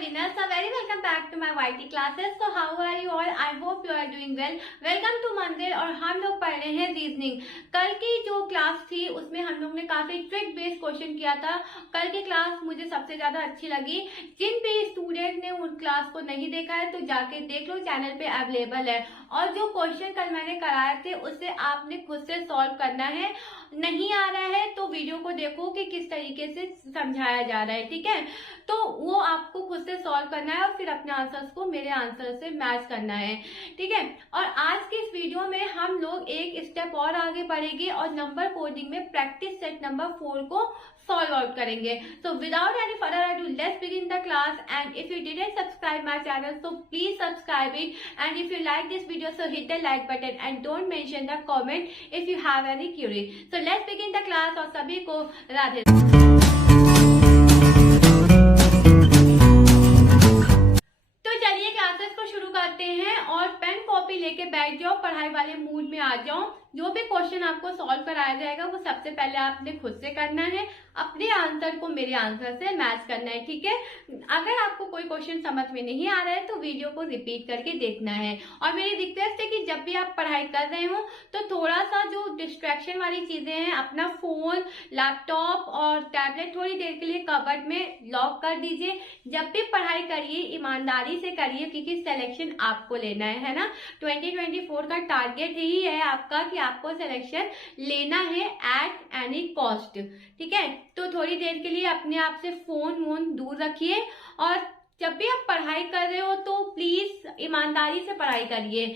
winners, so very welcome back to my YT classes. So how are you all? I hope you are doing well. Welcome to मंदिर। और हम लोग पढ़ रहे हैं reasoning. कल की जो क्लास थी उसमें हम लोग ने काफी ट्रिक बेस्ड क्वेश्चन किया था। कल की क्लास मुझे सबसे ज्यादा अच्छी लगी। जिन भी स्टूडेंट ने उन क्लास को नहीं देखा है तो जाके देख लो, चैनल पे अवेलेबल है। और जो क्वेश्चन कल मैंने कराए थे उससे आपने खुद से सॉल्व करना है। नहीं आ रहा है तो वीडियो को देखो कि किस तरीके से समझाया जा रहा है, ठीक है। तो वो आपको खुद से सॉल्व करना है और फिर अपने आंसर्स को मेरे आंसर से मैच करना है, ठीक है। और आज की इस वीडियो में हम लोग एक स्टेप और आगे बढ़ेंगे और नंबर कोडिंग में प्रैक्टिस सेट नंबर 4 को सॉल्व आउट करेंगे। So without any further ado let's begin the class. And if you didn't subscribe my channel so please subscribe it. And if you like this video so hit the like button and don't mention the comment if you have any query. So let's begin the class. और सभी को राधे। तो चलिए classes को शुरू करते हैं और पेन कॉपी लेके बैठ जाओ, पढ़ाई वाले मूड में आ जाओ। जो भी क्वेश्चन आपको सॉल्व कराया जाएगा वो सबसे पहले आपने खुद से करना है, अपने आंसर को मेरे आंसर से मैच करना है, ठीक है। अगर आपको कोई क्वेश्चन समझ में नहीं आ रहा है तो वीडियो को रिपीट करके देखना है। और मेरी रिक्वेस्ट है कि जब भी आप पढ़ाई कर रहे हो तो थोड़ा सा जो डिस्ट्रैक्शन वाली चीजें हैं, अपना फोन, लैपटॉप और टैबलेट थोड़ी देर के लिए कबर्ड में लॉक कर दीजिए। जब भी पढ़ाई करिए ईमानदारी से करिए, क्योंकि सिलेक्शन आपको लेना है ना। 2024 का टारगेट यही है आपका कि आपको सिलेक्शन लेना है एट एनी कॉस्ट, ठीक है। तो थोड़ी देर के लिए अपने आप से फोन वोन दूर रखिए और जब भी आप पढ़ाई कर रहे हो तो प्लीज ईमानदारी से पढ़ाई करिए।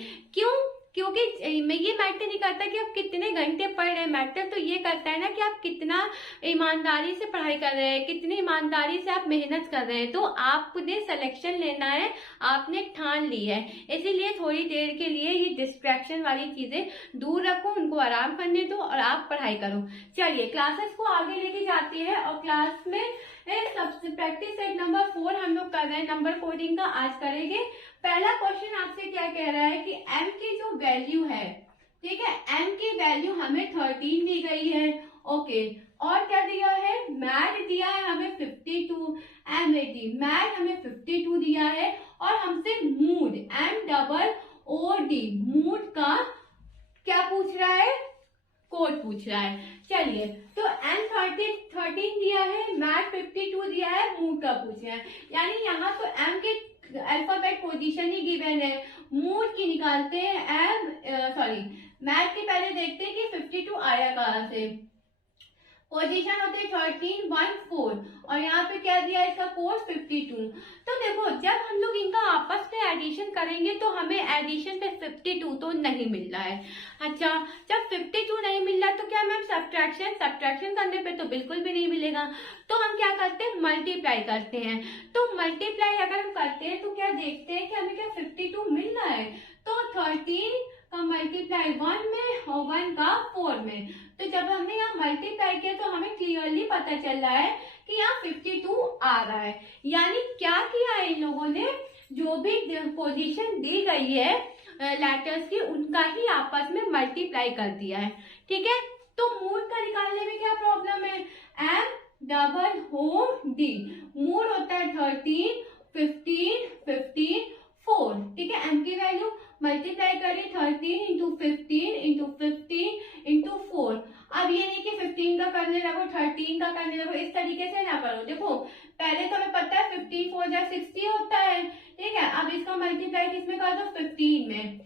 क्योंकि ये मैटर नहीं करता कि आप कितने घंटे पढ़ रहे हैं, मैटर तो ये करता है ना कि आप कितना ईमानदारी से पढ़ाई कर रहे हैं, कितनी ईमानदारी से आप मेहनत कर रहे हैं। तो आपने सिलेक्शन लेना है, आपने ठान ली है, इसीलिए थोड़ी देर के लिए ये डिस्ट्रैक्शन वाली चीजें दूर रखो, उनको आराम करने दो और आप पढ़ाई करो। चलिए क्लासेस को आगे लेके जाती है और क्लास में सबसे प्रैक्टिस सेट नंबर 4 हम लोग कर रहे हैं, नंबर कोडिंग का आज करेंगे। पहला क्वेश्चन आपसे क्या कह रहा है कि m की जो वैल्यू है, ठीक है, m की वैल्यू हमें 13 दी गई है, ओके। और क्या दिया है, मैथ दिया है हमें 52, MAT मैथ हमें 52 दिया है। और हमसे मूड MOOD मूड का क्या पूछ रहा है, कोड पूछ रहा है। चलिए तो M 13 दिया है, मैथ 52 दिया है, मूड का पूछ रहा है। यानी यहाँ तो M के अल्फाबेट पोजीशन ही गिवन है, मूड की निकालते हैं मैथ के पहले देखते हैं कि 52 आया कहाँ से। पोजीशन होते हैं 13, 1, 4 और यहाँ पे क्या दिया इसका कोड 52। तो देखो जब हम लोग इनका आपस में एडिशन करेंगे तो हमें एडिशन पे 52 तो नहीं मिल रहा है। अच्छा, जब 52 नहीं मिल रहा तो क्या मैम सब्ट्रैक्शन करने पे तो बिल्कुल भी नहीं मिलेगा। तो हम क्या करते हैं, मल्टीप्लाई करते हैं। तो मल्टीप्लाई अगर हम करते हैं तो क्या देखते हैं कि हमें क्या 52 मिल रहा है। तो 13 का मल्टीप्लाई 1 में और 1 का 4 में। तो जब हमने यहाँ मल्टीप्लाई किया तो हमें क्लियरली पता चल रहा है कि यहाँ 52 आ रहा है। यानी क्या किया है इन लोगों ने, जो भी पोजीशन दी गई है लेटर्स की उनका ही आपस में मल्टीप्लाई कर दिया है, ठीक है। तो मूड का निकालने में क्या प्रॉब्लम है, MOOD मूड होता है 13, 15, 15, 4, ठीक है। M की वैल्यू मल्टीप्लाई करें 13 इंटू 15 इंटू 15 इंटू 4। अब ये नहीं कि 15 का करने लगो 13 का करने लगो, इस तरीके से ना करो। देखो पहले तो हमें पता है 50 4 जा 60 होता है, ठीक है। अब इसका मल्टीप्लाई किसमें कर दो, 15 में।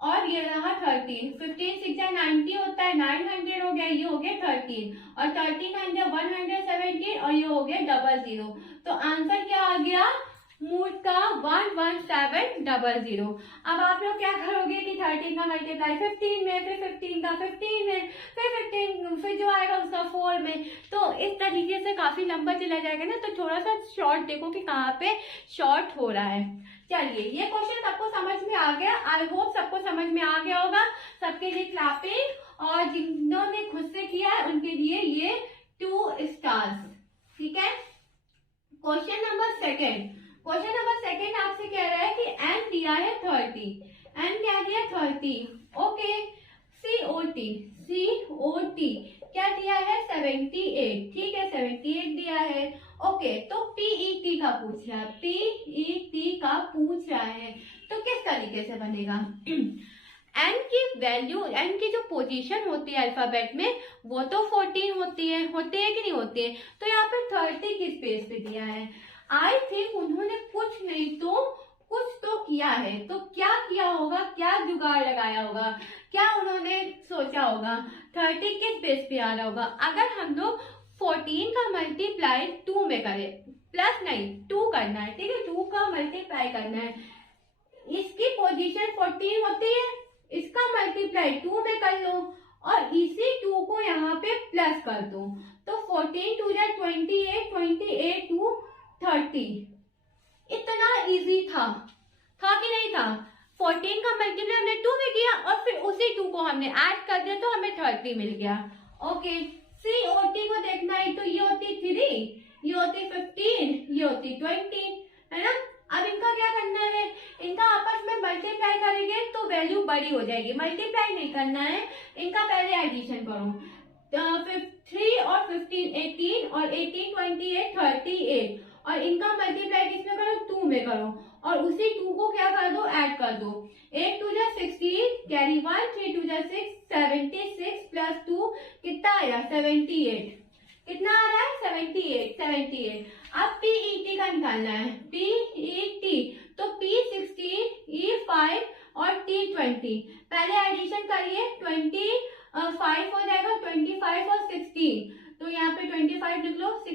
और ये रहा 13, 15 6 जा 90 होता है, 900 हो गया, ये हो गया 13 और 13 9 117 और ये हो गया 00। तो आंसर क्या आ गया, मूड का 11700। अब आप लोग क्या करोगे कि 13 का मल्टीप्लाई 15 में, फिर 15 का 15 में, फिर 15 फिर जो आएगा उसका 4 में। तो इस तरीके से काफी लंबा चला जाएगा ना। तो थोड़ा सा शॉर्ट देखो कि कहाँ पे शॉर्ट हो रहा है। चलिए ये क्वेश्चन सबको समझ में आ गया, आई होप सबको समझ में आ गया होगा। सबके लिए क्लैपिंग और जिन्होंने खुद से किया है उनके लिए ये 2 स्टार्स, ठीक है। क्वेश्चन नंबर सेकेंड आपसे कह रहा है कि m दिया है 30, m क्या दिया 30, ओके। COT क्या दिया है 78, ठीक है 78 दिया है। ओके, तो पीईटी का पूछ रहा है, पीईटी का पूछ रहा है, तो किस तरीके से बनेगा? एन की वैल्यू, एन की जो पोजीशन होती है अल्फाबेट में वो तो 14 होती है कि नहीं होती है, तो यहाँ पे 30 की स्पेस पे दिया है। आई थिंक उन्होंने कुछ नहीं तो कुछ तो किया है, तो क्या किया होगा, क्या जुगाड़ लगाया होगा, क्या उन्होंने सोचा होगा? 30 किस बेस पे आ रहा होगा? अगर हम लोग 14 का मल्टीप्लाई 2 में करें, प्लस नहीं 2 करना है, ठीक है 2 का मल्टीप्लाई करना है, इसकी पोजीशन 14 होती है, इसका मल्टीप्लाई 2 में कर लो और इसी 2 को यहाँ पे प्लस कर दो, तो 14 2 जा 28, 28 टू 30। इतना इजी था कि नहीं था? 14 का मल्टीप्लाई हमने 2 में किया और फिर उसी 2 को हमने ऐड कर दिया तो हमें 30 मिल गया। ओके, COT को देखना है तो ये होती 3, ये होती 15, ये होती 20, है ना? अब इनका क्या करना है, इनका आपस में मल्टीप्लाई करेंगे तो वैल्यू बड़ी हो जाएगी, मल्टीप्लाई नहीं करना है, इनका पहले एडिशन करो। 3 और 15 18 और 18 28 38 और इनका मल्टीप्लाई किसमें करो 2 में करो और उसी 2 को क्या कर दो, ऐड कर दो। 8 2 जा 16, कैरी 1, 3 2 जा 6, 76 प्लस 2 कितना आया 78, कितना आ रहा है 78। अब पीईटी का निकालना है, पीईटी तो P16 E5 और T20, पहले एडिशन करिए 25 हो जाएगा, 25 और 16 तो यहाँ पे 25 लिख लो, 6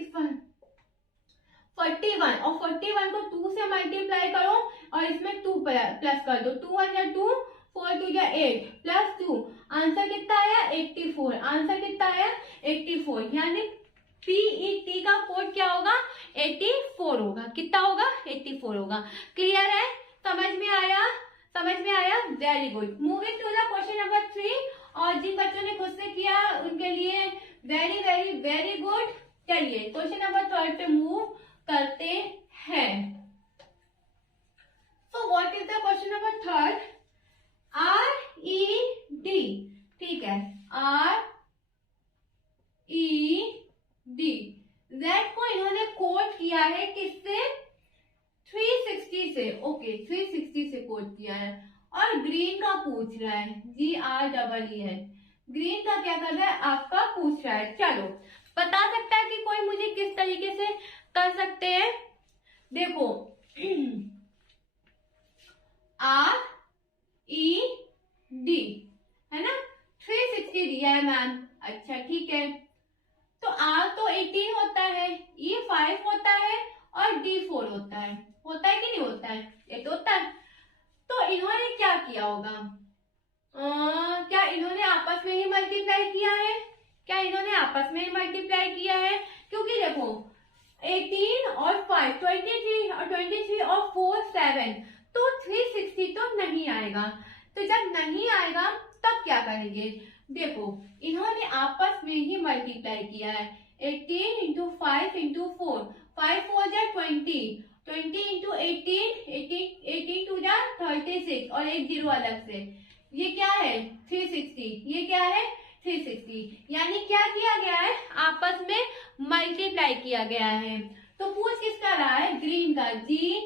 41 और 41 को 2 से मल्टीप्लाई करो और इसमें 2 प्लस कर दो, 2 1 जा 2, 4 2 जा 8 प्लस 2, आंसर कितना आया 84, आंसर कितना आया 84, यानी पीईटी का कोड क्या होगा 84 होगा, कितना होगा 84 होगा। क्लियर है, समझ में आया, समझ में आया, very good. Moving to the question number 3, और जिन बच्चों ने खुद से किया उनके लिए वेरी वेरी वेरी गुड। चलिए क्वेश्चन नंबर 3 पे मूव करते हैं। So what is the question number 3? RED, ठीक है RED, Z को इन्होंने कोड किया है किससे 360 से, ओके 360 से कोड किया है और ग्रीन का पूछ रहा है, GREE, ग्रीन का क्या कर रहा है आपका पूछ रहा है। चलो बता सकता है कि कोई मुझे किस तरीके से कर सकते हैं, देखो RED है ना, 360 दिया है मैम, अच्छा ठीक है, तो R तो 18 होता है, E 5 होता है और D 4 होता है कि नहीं होता है, ये तो होता है। तो इन्होंने क्या किया होगा, क्या इन्होंने आपस में ही मल्टीप्लाई किया है, क्या इन्होंने आपस में ही मल्टीप्लाई किया है, क्योंकि देखो 18 और 5 23 और 23 और 4 7, तो 360 तो नहीं आएगा, तो जब नहीं आएगा तब क्या करेंगे, देखो इन्होंने आपस में ही मल्टीप्लाई किया है, 18 इंटू 5 इंटू 4, 5 4 जा 20, 20 इंटू 18, 18 2 जा 36 और एक जीरो अलग से, ये क्या है 360, ये क्या है 360, यानी क्या किया गया है आपस में मल्टीप्लाई किया गया है। तो पूछ किसका रहा है, ग्रीन का, GREEN,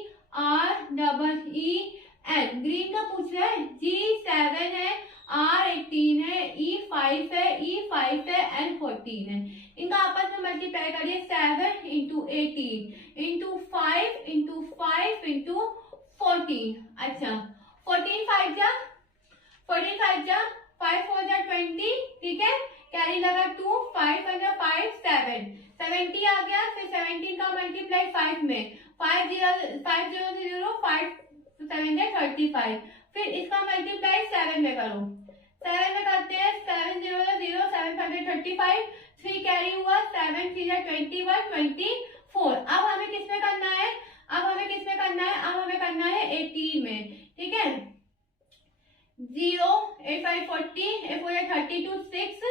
ग्रीन का पूछ रहा है, G 7 है, R 18 है, E 5 है, N 14 है, इनका आपस में मल्टीप्लाई करिए 7 इंटू 18 इंटू 5 इंटू 5 इंटू 14, अच्छा 14 5 जा 5 4 जा 20, ठीक है, कैरी लगा 2, 5 जा 5 7, 70 आ गया, फिर 17 का मल्टीप्लाई 5 में, 5 0 0 5 7 जा 35, फिर इसका मल्टीप्लाई 7 में करो, 7 में करते हैं, 7 0 0 7 5 35, 3 कैरी हुआ, 7 3 जा 21 24, अब हमें किसमें करना है, अब हमें करना है 18 में, ठीक है, 0 8 5 40, 8 4 32 6,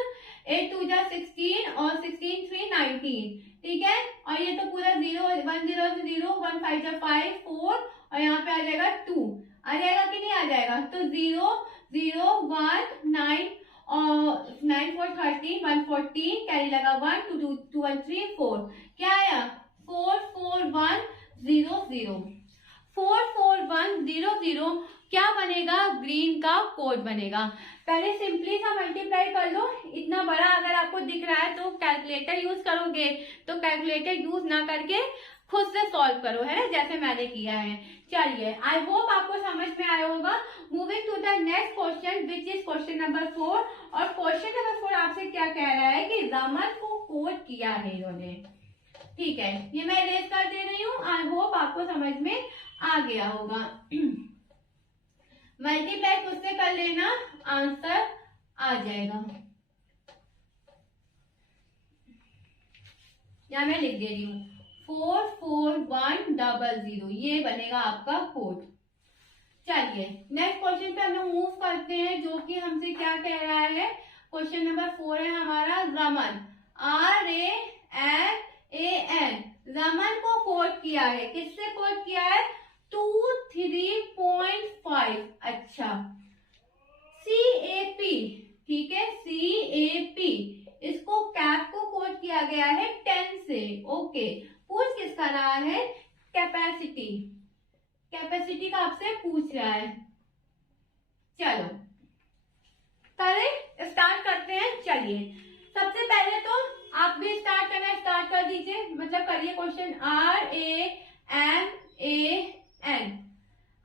8 2 जा 16 और 16 3 19, ठीक है, और ये तो पूरा 0 1 0 0 1 5 जा 5 4 और यहाँ पे आ जाएगा 2, आ जाएगा कि नहीं आ जाएगा, तो 0 0 1 9 और 9 4 13 114 कैरी लगा 1 2 2 1 3 4 क्या आया 4 4 1 0 0 4 4 1 0 0 क्या बनेगा ग्रीन का कोड बनेगा। पहले सिंपली सा मल्टीप्लाई कर लो, इतना बड़ा अगर आपको दिख रहा है तो कैलकुलेटर यूज करोगे तो कैलकुलेटर यूज ना करके खुद से सॉल्व करो, है ना, जैसे मैंने किया है। चलिए आई होप आपको समझ में आया होगा। Moving to the next question which is question number 4। और क्वेश्चन नंबर 4 आपसे क्या कह रहा है कि रमन को कोड किया है इन्होंने। ठीक है, ये मैं इरेज कर दे रही हूँ। आई होप आपको समझ में आ गया होगा। मल्टीप्लाई खुद से कर लेना, आंसर आ जाएगा। या मैं लिख दे रही हूँ 4 4 1 0 0, ये बनेगा आपका कोड। चलिए नेक्स्ट क्वेश्चन पे हम लोग मूव करते हैं, जो कि हमसे क्या कह रहा है। क्वेश्चन नंबर 4 है हमारा रमन, RAMAN, रमन को कोड किया है। किससे कोड किया है 2 3.5। अच्छा CAP, ठीक है CAP, इसको कैप को कोड किया गया है 10 से। ओके, पूछ किसका रहा है कैपेसिटी, कैपेसिटी का आपसे पूछ रहा है। चलो करें, स्टार्ट करते हैं। चलिए सबसे पहले तो आप भी स्टार्ट करना, स्टार्ट कर दीजिए, मतलब करिए क्वेश्चन। RAMAN,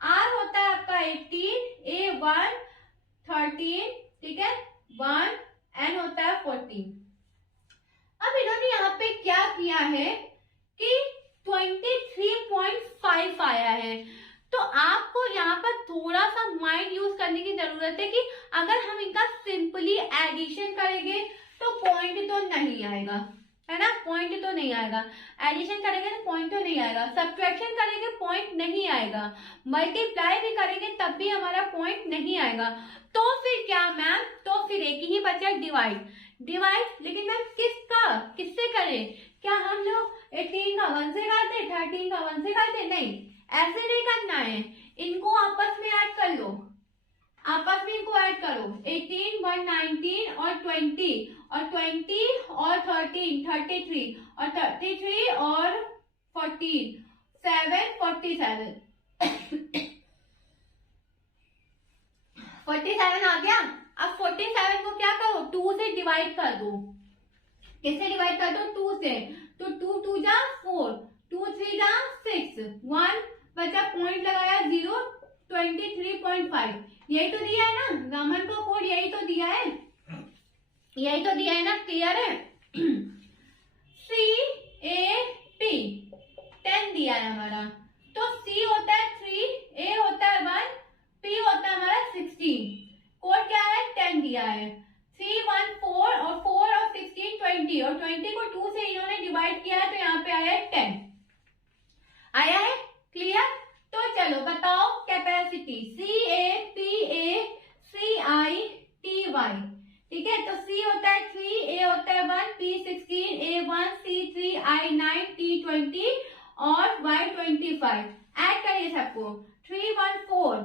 R होता है आपका 18, A1 13, ठीक है 1, N होता है 14। अब इन्होंने यहाँ पे क्या किया है कि 23.5 आया है, तो आपको यहाँ पर थोड़ा सा माइंड यूज करने की जरूरत है कि अगर हम इनका सिंपली एडिशन करेंगे तो पॉइंट तो नहीं आएगा, है ना, पॉइंट तो नहीं आएगा। एडिशन करेंगे तो पॉइंट तो नहीं आएगा, सब्ट्रैक्शन करेंगे पॉइंट नहीं आएगा, मल्टीप्लाई भी करेंगे तब भी हमारा पॉइंट नहीं आएगा। तो फिर क्या मैम, तो फिर एक ही बचा डिवाइड। डिवाइड लेकिन मैम किसका, किससे करें? क्या हम लोग 18 का 1 से काट दे, 13 का 1 से काट दे? नहीं, ऐसे नहीं करना है, इनको आपस में ऐड कर लो, आपस में इनको ऐड करो। 18 1 19 और 20 और 20 और 13 33 और 33 और 14 7 47 47 आ गया। अब 47 को क्या करो 2 से डिवाइड कर दो। किससे डिवाइड कर दो 2 से, तो 2 2 जा 4, 2 3 जा 6, 1 बचा, पॉइंट लगाया 0, 23.5। यही तो दिया है ना रमन को कोड, यही तो दिया है, यही तो दिया है ना, क्लियर है। CAP 10 दिया है हमारा, तो C होता है 3, A होता है 1, P होता है हमारा 16, कोड क्या है 10 दिया है। 3 1 4 और 4 और 16 20, और 20 को 2 से इन्होंने डिवाइड किया है तो यहाँ पे आया है 10, आया है, क्लियर। तो चलो बताओ कैपेसिटी CAPACITY, ठीक है, तो C होता है 3, A होता है 1, P 16, A1, C3, I9, T 20 और Y 25। ऐड करिए सबको, 3 1 4,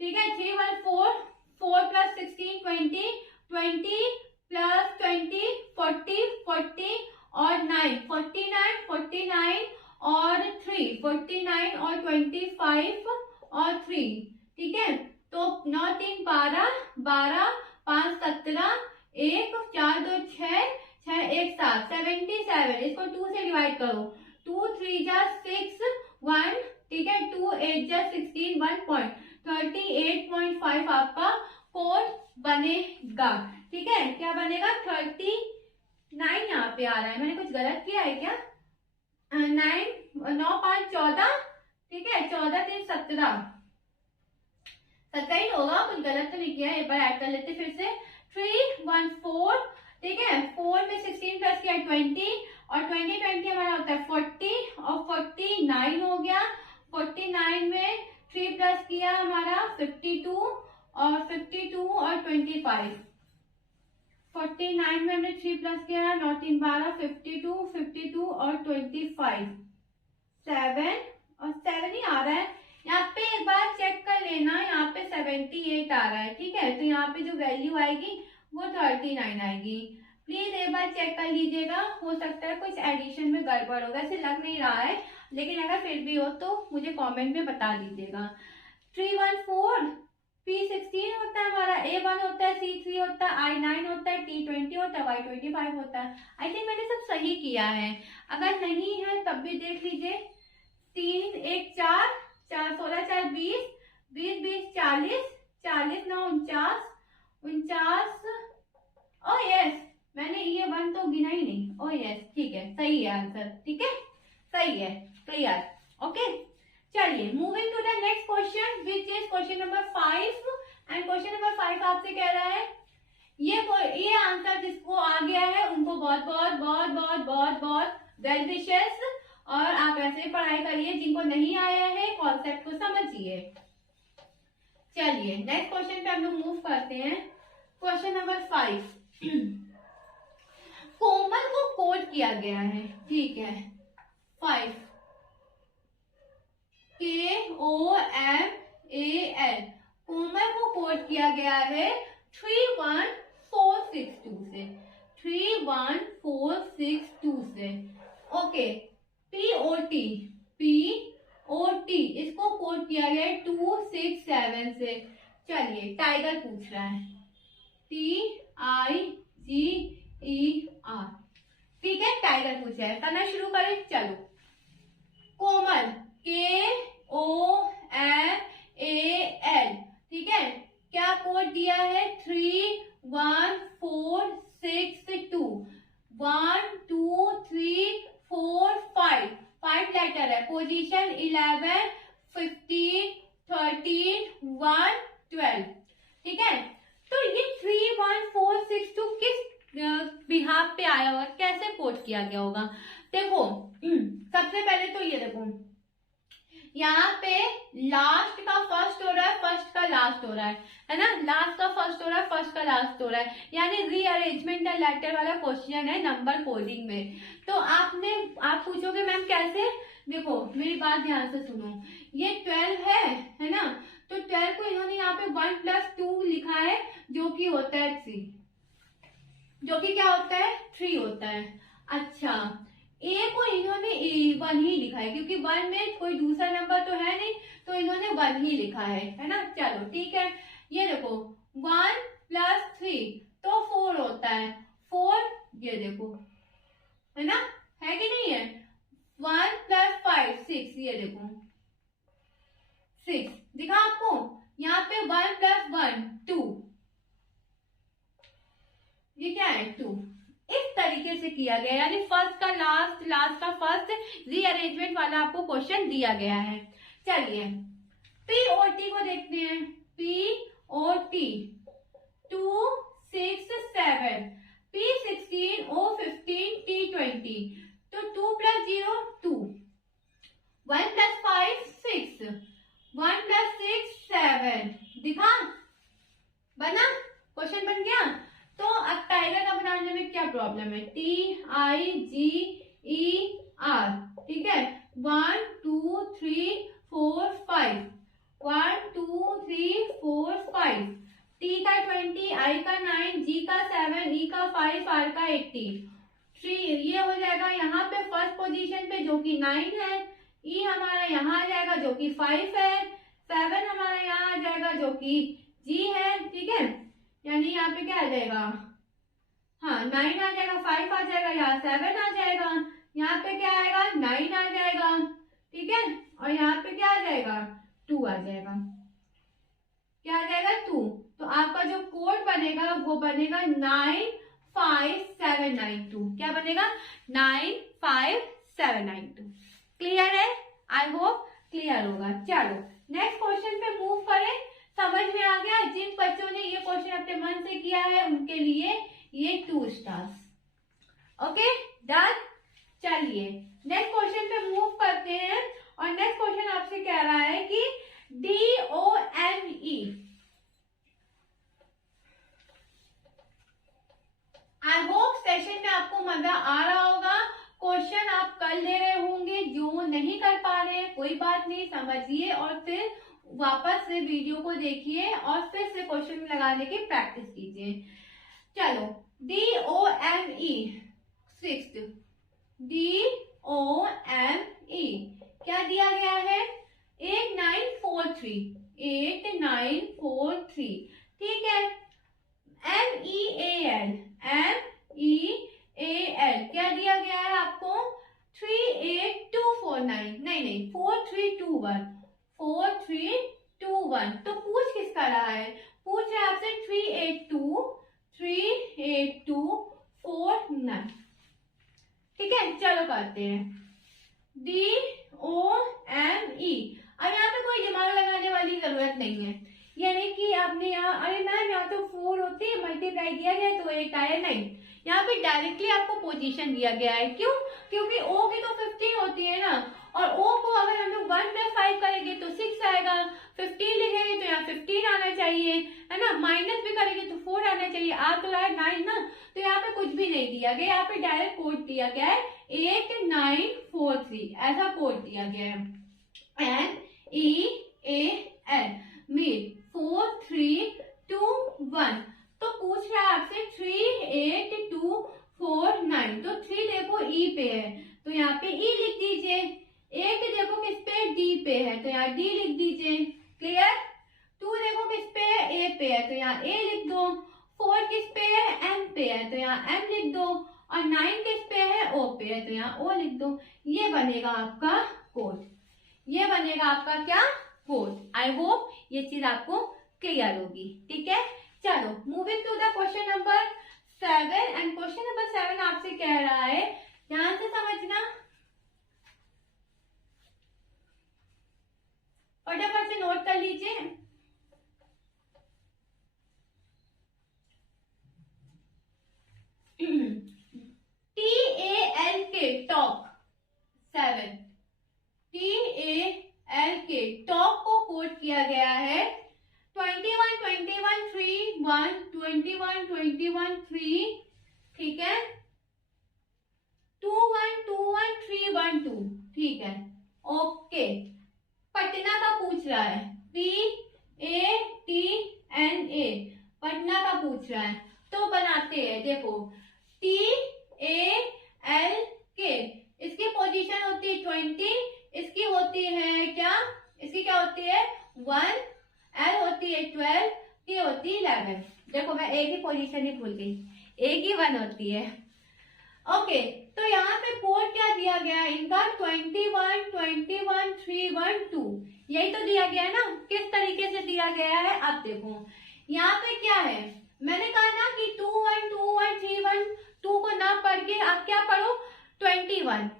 ठीक है 3 1 4, 4 प्लस 16 20, 20 प्लस 20 40, 40 और 9 49, 49 और 3 49 और 25 और 3, ठीक है, तो 9 3 12, 12 5 17, 1 4 2 6, 6 1 7, 77। इसको 2 से डिवाइड करो, 2 3 जा 6 1, ठीक है 2 8 जा 16 1 पॉइंट 38.5 आपका कोड बनेगा, ठीक है। क्या बनेगा 39 यहाँ पे आ रहा है, मैंने कुछ गलत किया है क्या? 9 5 14, ठीक है 14 3 17 ही होगा, कुछ गलत तो नहीं किया, एक बार ऐड कर लेते फिर से। 3 1 4, ठीक है 4 में 16 प्लस किया 20 और 20 20 हमारा होता है 40 और 49 हो गया। 49 में 3 प्लस किया हमारा 52 और 52 और 25। 49 में हमने 3 प्लस किया 9 3 12, 52 52 और 25, 7 और 7 ही आ रहा है यहाँ पे, एक बार चेक कर लेना, यहाँ पे 78 आ रहा है, ठीक है, तो यहाँ पे जो वैल्यू आएगी वो 39 आएगी। प्लीज एक बार चेक कर लीजिएगा, हो सकता है कुछ एडिशन में गड़बड़ होगा, ऐसे लग नहीं रहा है, लेकिन अगर फिर भी हो तो मुझे कमेंट में बता दीजिएगा। 314 P16 होता है हमारा, A1 होता है, C3 होता है, I9 होता है, T20 होता है, Y25 होता है। आई थिंक मैंने सब सही किया है, अगर नहीं है तब भी देख लीजिए। 3 1 4 4 16 4 20 20 20 40 40 9 49 49। ओ यस, मैंने ये 1 तो गिना ही नहीं। ओ यस, ठीक है, सही है आंसर, ठीक है, सही है, क्लियर, ओके। चलिए moving to the next question which is question number 5। And question number 5 आपसे कह रहा है ये आंसर जिसको आ गया है उनको बहुत बहुत बहुत बहुत बहुत बहुत वेल विशेस, और आप ऐसे पढ़ाई करिए, जिनको नहीं आया है कॉन्सेप्ट को समझिए। चलिए नेक्स्ट क्वेश्चन पे हम लोग मूव करते हैं। क्वेश्चन नंबर 5 कोमल को कोड किया गया है, ठीक है, 5 KOMAL, कोमल को कोड किया गया है 31462 से, 31462 से, ओके। POT इसको कोड किया गया है 267 से। चलिए टाइगर पूछ रहा है, TIGER, ठीक है, टाइगर पूछा है, करना शुरू करें। चलो कोमल KOMAL, ठीक है, क्या कोड दिया है 31462, 1 2 3 4 5 लेटर है, पोजीशन 11 15 13 1 12, ठीक है। तो ये 31462 किस बिहाफ पे आया होगा, कैसे कोड किया गया होगा? देखो सबसे पहले तो ये देखो, यहाँ पे लास्ट का फर्स्ट हो रहा है, फर्स्ट का लास्ट हो रहा है ना, लास्ट का फर्स्ट हो रहा है, फर्स्ट का लास्ट हो रहा है, यानी रीअरेंजमेंट द लेटर वाला क्वेश्चन है नंबर कोडिंग में। तो आप पूछोगे मैम कैसे? देखो मेरी बात ध्यान से सुनो, ये 12 है ना, तो 12 को इन्होंने यहाँ पे 1 + 2 लिखा है, जो कि होता है 3, जो कि क्या होता है 3 होता है। अच्छा, ए को इन्होंने 1 ही लिखा है, क्योंकि 1 में कोई दूसरा नंबर तो है नहीं, तो इन्होंने 1 ही लिखा है ना। चलो ठीक है, ये देखो 1 + 3 तो 4 होता है, 4 ये देखो है ना, है कि नहीं है, 1 + 5 6, ये देखो 6 दिखा आपको, यहाँ पे 1 + 1 2, ये क्या है 2। इस तरीके से किया गया, यानी फर्स्ट का लास्ट, लास्ट का फर्स्ट, रीअरेंजमेंट वाला आपको क्वेश्चन दिया गया है। चलिए POT को देखते हैं, POT 2 6 7, P16 O15 T20, तो 2 + 0 2, 1 + 5 6, 1 + 6 7, दिखा, बना, क्वेश्चन बन गया। तो अब टाइगर का बनाने में क्या प्रॉब्लम है, TIGER, ठीक है, 1 2 3 4 5, 1 2 3 4 5, T का 20, I का 9, G का 7, E का 5, R का 80, 3 ये हो जाएगा यहाँ पे फर्स्ट पोजीशन पे, जो कि 9 है, E हमारा यहाँ आ जाएगा जो कि 5 है, 7 हमारा यहाँ आ जाएगा जो कि G है, ठीक है, यानी यहाँ पे क्या आ जाएगा, हाँ 9 आ जाएगा, 5 आ जाएगा, यहाँ 7 आ जाएगा, यहाँ पे क्या आएगा 9 आ जाएगा, ठीक है, और यहाँ पे क्या आ जाएगा 2 आ जाएगा, क्या आ जाएगा 2। तो आपका जो कोड बनेगा वो बनेगा 95792, क्या बनेगा 95792। क्लियर है? आई होप क्लियर होगा। चलो नेक्स्ट क्वेश्चन पे मूव करें। समझ में आ गया? जिन बच्चों ने ये क्वेश्चन अपने मन से किया है उनके लिए ये 2 स्टार्स। Okay done. चलिए नेक्स्ट क्वेश्चन पे मूव करते हैं, और नेक्स्ट क्वेश्चन आपसे कह रहा है कि DOME, आई होप सेशन में आपको मजा आ रहा होगा, क्वेश्चन आप कर ले रहे होंगे, जो नहीं कर पा रहे हैं कोई बात नहीं, समझिए और फिर वापस से वीडियो को देखिए और फिर से क्वेश्चन लगाने की प्रैक्टिस कीजिए। चलो DOME 6 DOME क्या दिया गया है 8943 ठीक है। MEAL क्या दिया गया है आपको 38249 नहीं 4321 तो पूछ किसका रहा है पूछ रहा है आपसे 38249 ठीक है। चलो करते हैं DOME। अब यहाँ पे कोई दिमाग लगाने वाली जरूरत नहीं है, यानी कि आपने यहाँ अरे मैम यहाँ तो 4 होती है मल्टीप्लाई किया गया तो 8 आया, नहीं यहाँ पे डायरेक्टली आपको पोजीशन दिया गया है। क्यों? क्योंकि O की तो 15 होती है ना, और O को अगर हम लोग 1 + 5 करेंगे तो 6 आएगा, 15 लिखेंगे तो यहाँ 15 आना चाहिए, है ना, माइनस भी करेंगे तो 4 आना चाहिए। आ तो रहा है 9 ना, तो यहाँ पे कुछ भी नहीं दिया गया, यहाँ पे डायरेक्ट कोड दिया गया है 8943 ऐसा कोड दिया गया है। MEAL मील 4321 तो पूछ रहा है आपसे 38249 तो 3 देखो E पे है तो यहाँ पे E लिख दीजिए, 8 देखो किस पे D पे है तो यहाँ D लिख दीजिए, क्लियर। 2 देखो किस पे है A पे है तो यहाँ A लिख दो, 4 किस पे है M पे है तो यहाँ M लिख दो, और 9 किस पे है O पे है तो यहाँ O लिख दो। ये बनेगा आपका कोड, ये बनेगा आपका क्या कोड। आई होप ये चीज आपको क्लियर होगी, ठीक है। चलो moving to the question number 7 and question number 7 आपसे कह रहा है, ध्यान से समझना, फटाफट से नोट कर लीजिए। TALK टॉक 7 TALK टॉक को कोड किया गया है 21 ठीक है, 2121312 ठीक है, ओके। पटना का पूछ रहा है PATNA पटना का पूछ रहा है, तो बनाते हैं देखो TALK इसकी पोजीशन होती है 20, इसकी होती है क्या, इसकी क्या होती है 1, L होती है 12, T होती है 11। देखो मैं एक ही पोजीशन ही भूल गई, एक ही 1 होती है, ओके। तो यहाँ पे कोड क्या दिया गया है इनका 2121312 यही तो दिया गया है ना। किस तरीके से दिया गया है अब देखो, यहाँ पे क्या है, मैंने कहा ना कि 212131 2 को ना पढ़ के आप क्या पढ़ो 21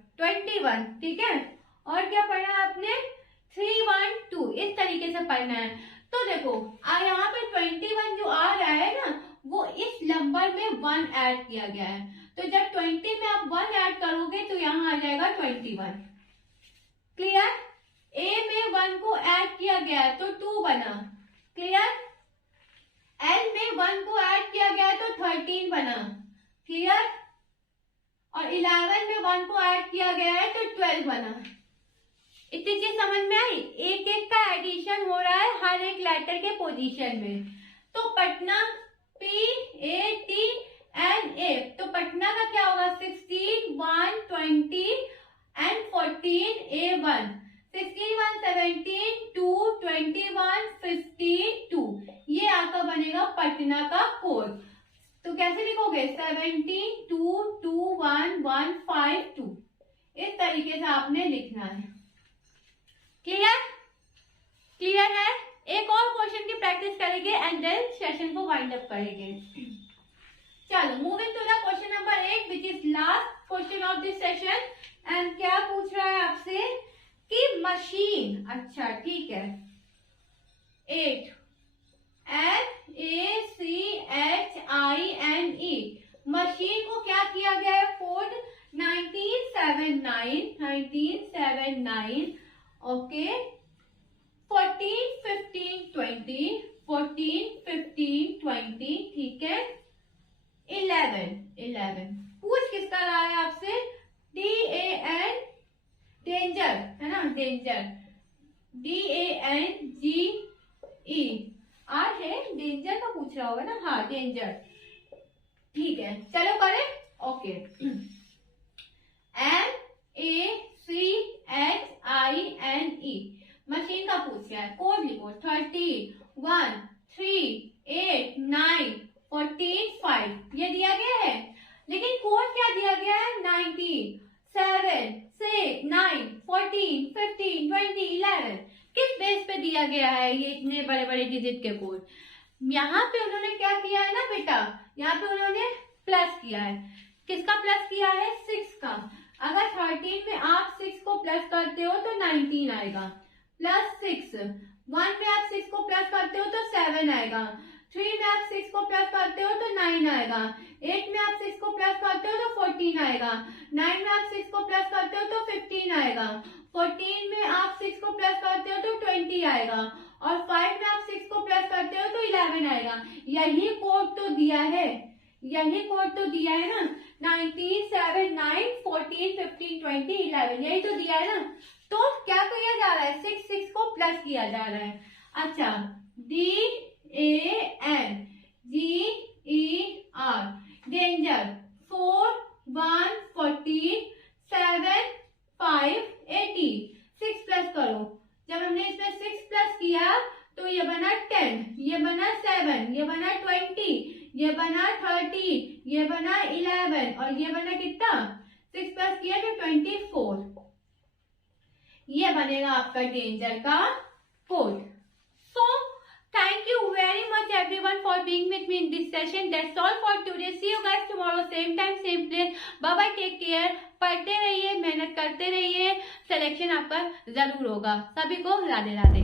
ठीक है, और क्या पढ़ना है आपने 312 इस तरीके से पढ़ना है। तो देखो यहाँ पे 21 जो आ रहा है ना वो इस नंबर में 1 ऐड किया गया है, तो जब 20 में आप 1 ऐड करोगे तो यहाँ आ जाएगा 21, क्लियर। A में 1 को ऐड किया गया है तो 2 बना, क्लियर। L में 1 को ऐड किया गया है तो 13 बना, क्लियर। और 11 में 1 को ऐड किया गया है तो 12 बना। इतनी चीज समझ में आई, एक एक का एडिशन हो रहा है हर एक लेटर के पोजीशन में। तो पटना PATNA तो पटना का क्या होगा 16 1 20 एंड 14 A1, 16 1 17 2 21 15 2 ये आपका बनेगा पटना का कोड। तो कैसे लिखोगे 17 2 2 1 1 5 2 इस तरीके से आपने लिखना है, क्लियर। क्लियर है। एक और क्वेश्चन की प्रैक्टिस करेंगे एंड देन सेशन को वाइंड अप करेंगे। चलो moving to the question number 8 which is last question of this session. And क्या पूछ रहा है आपसे कि मशीन, अच्छा ठीक है 8 MACHINE मशीन को क्या किया गया है कोड 1979 ओके 14 15 20 ठीक है 11 पूछ किसका रहा है आपसे DAN डेंजर है ना, डेंजर DANGE आर है, डेंजर का पूछ रहा होगा ना, हाँ डेंजर ठीक है, चलो करें। ओके, MACHINE मशीन का पूछ रहा है, कोड लिखो 31389445 ये दिया गया है, लेकिन कोड क्या दिया गया है 90 7 6 9 14 15 20 11। किस बेस पे दिया गया है ये इतने बड़े बड़े डिजिट के कोड? यहाँ पे उन्होंने क्या किया है ना बेटा, यहाँ पे उन्होंने प्लस किया है। किसका प्लस किया है? 6 का। अगर 13 में आप 6 को प्लस करते हो तो 19 आएगा, प्लस 6। 1 में आप 6 को प्लस करते हो तो 7 आएगा, 3 में आप 6 को प्लस करते हो तो 9 आएगा, 8 में आप 6 को प्लस करते हो तो 14 आएगा, 9 में आप 6 को प्लस करते हो तो 15 आएगा, 14 में आप 6 को प्लस करते हो तो 20 आएगा, और 5 में आप 6 को प्लस करते हो तो 11 आएगा। यही कोड तो दिया है, यही कोड तो दिया है ना, 19 7 9 14 15 20 11, यही तो दिया है ना। तो क्या किया जा रहा है? 6 को प्लस किया जा रहा है। अच्छा, DANGER डेंजर 4 1 14 7 5 80 6 प्लस करो। जब हमने इसमें 6 प्लस किया तो ये बना 10, ये बना 7, ये बना 20, ये बना 30, ये बना 11 और ये बना कितना? 6 प्लस किया तो 24। ये बनेगा आपका डेंजर का code. So thank you very much everyone for being with me in this session. That's all for today. See you guys tomorrow same time same place. Bye bye, take care. पढ़ते रहिए, मेहनत करते रहिए, selection आपका जरूर होगा। सभी को राधे राधे।